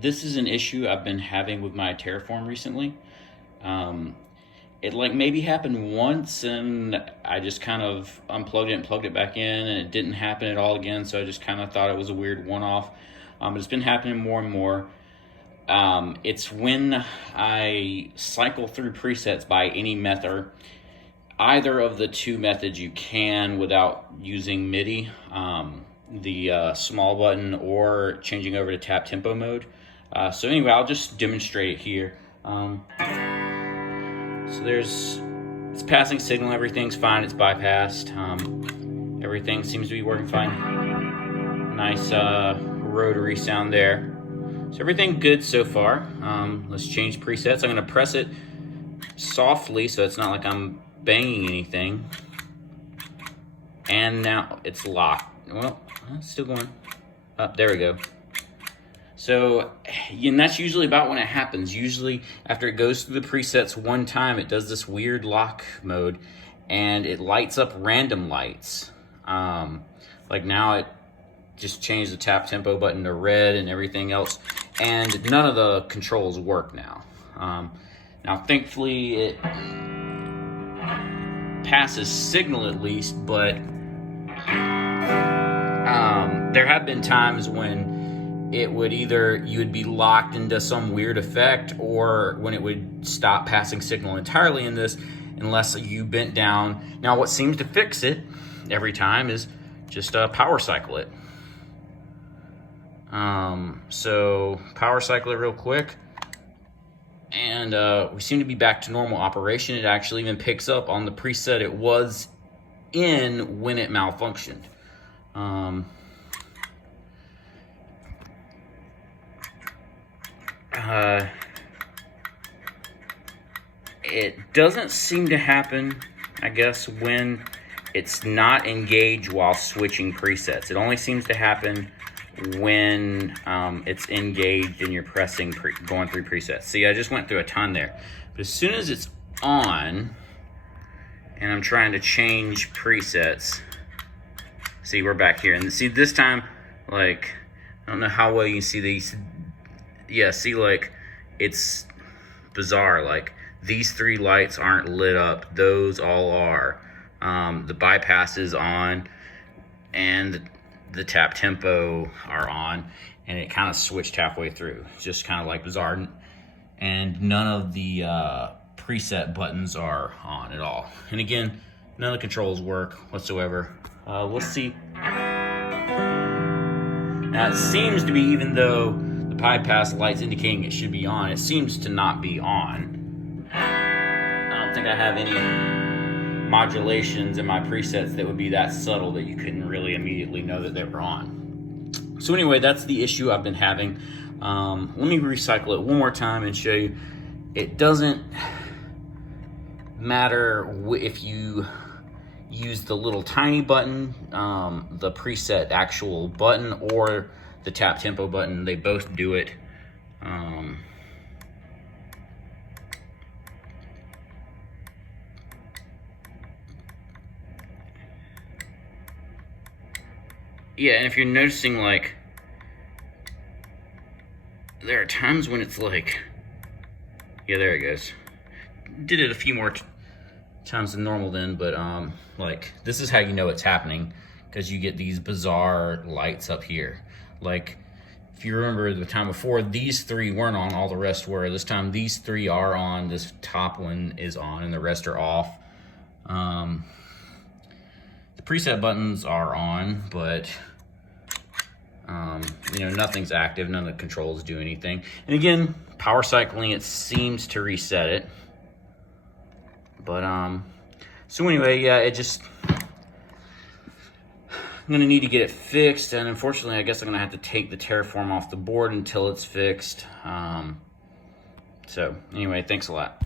this is an issue I've been having with my Terraform recently. It like maybe happened once and I just kind of unplugged it and plugged it back in, and it didn't happen at all again, so I just kind of thought it was a weird one-off. But it's been happening more and more. It's when I cycle through presets by any method, either of the two methods you can without using MIDI, the small button or changing over to tap tempo mode. So anyway, I'll just demonstrate it here. So it's passing signal, everything's fine, it's bypassed. Everything seems to be working fine. Nice rotary sound there. So everything good so far. Let's change presets. I'm gonna press it softly so it's not like I'm banging anything. And now it's locked. Well, it's still going. There we go. So, and that's usually about when it happens. Usually after it goes through the presets one time, it does this weird lock mode and it lights up random lights. Like now it just changed the tap tempo button to red and everything else. And none of the controls work now. Now thankfully it passes signal at least, but there have been times when it would you would be locked into some weird effect, or when it would stop passing signal entirely in this unless you bent down. Now what seems to fix it every time is just power cycle it. So power cycle it real quick, and we seem to be back to normal operation. It actually even picks up on the preset it was in when it malfunctioned. It doesn't seem to happen, I guess, when it's not engaged while switching presets. It only seems to happen when it's engaged and you're pressing, going through presets. See, I just went through a ton there. But as soon as it's on and I'm trying to change presets, see, we're back here. And see, this time, like, I don't know how well you can see these. Yeah, see, like, it's bizarre. Like, these three lights aren't lit up. Those all are. The bypass is on, and the tap tempo are on, and it kind of switched halfway through. It's just kind of like bizarre. And none of the preset buttons are on at all. And again, none of the controls work whatsoever. We'll see. Now, it seems to be, even though the bypass light's indicating it should be on, it seems to not be on. I don't think I have any modulations in my presets that would be that subtle that you couldn't really immediately know that they were on. So anyway, that's the issue I've been having. Let me recycle it one more time and show you. It doesn't matter if you use the little tiny button, the preset actual button, or the tap tempo button. They both do it. Yeah, and if you're noticing, like, there are times when it's like, yeah, there it goes. Did it a few more times than normal then, but like, this is how you know it's happening, because you get these bizarre lights up here. Like, if you remember the time before, these three weren't on, all the rest were. This time these three are on, this top one is on, and the rest are off. The preset buttons are on, but you know, nothing's active, none of the controls do anything. And again, power cycling it seems to reset it. But so anyway, yeah, I'm gonna need to get it fixed, and unfortunately I guess I'm gonna have to take the Terraform off the board until it's fixed. So anyway, thanks a lot.